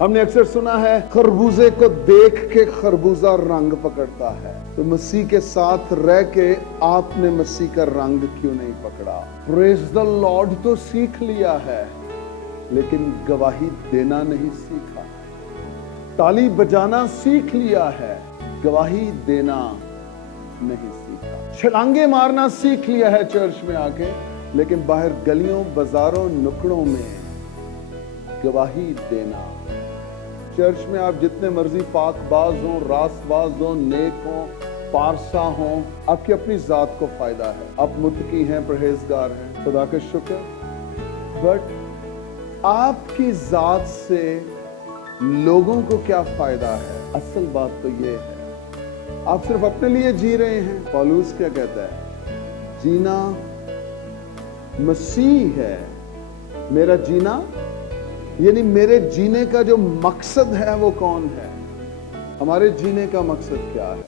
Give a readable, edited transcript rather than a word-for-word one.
हमने अक्सर सुना है खरबूजे को देख के खरबूजा रंग पकड़ता है, तो मसीह के साथ रह के आपने मसीह का रंग क्यों नहीं पकड़ा? प्रेज द लॉर्ड तो सीख लिया है, लेकिन गवाही देना नहीं सीखा। ताली बजाना सीख लिया है, गवाही देना नहीं सीखा। छलांगे मारना सीख लिया है चर्च में आके, लेकिन बाहर गलियों बाजारों नुकड़ों में गवाही देना। चर्च में आप जितने मर्जी पाकबाज हों, रासबाज हों, नेक हों, पारसा हों, आपकी अपनी जात को फायदा है। आप मुत्तकी हैं, परहेजगार हैं, खुदा का शुक्र। बट आपकी जात से लोगों को क्या फायदा है? असल बात तो ये है, आप सिर्फ अपने लिए जी रहे हैं। पौलुस क्या कहता है? जीना मसीह है, मेरा जीना यानी मेरे जीने का जो मकसद है वो कौन है? हमारे जीने का मकसद क्या है?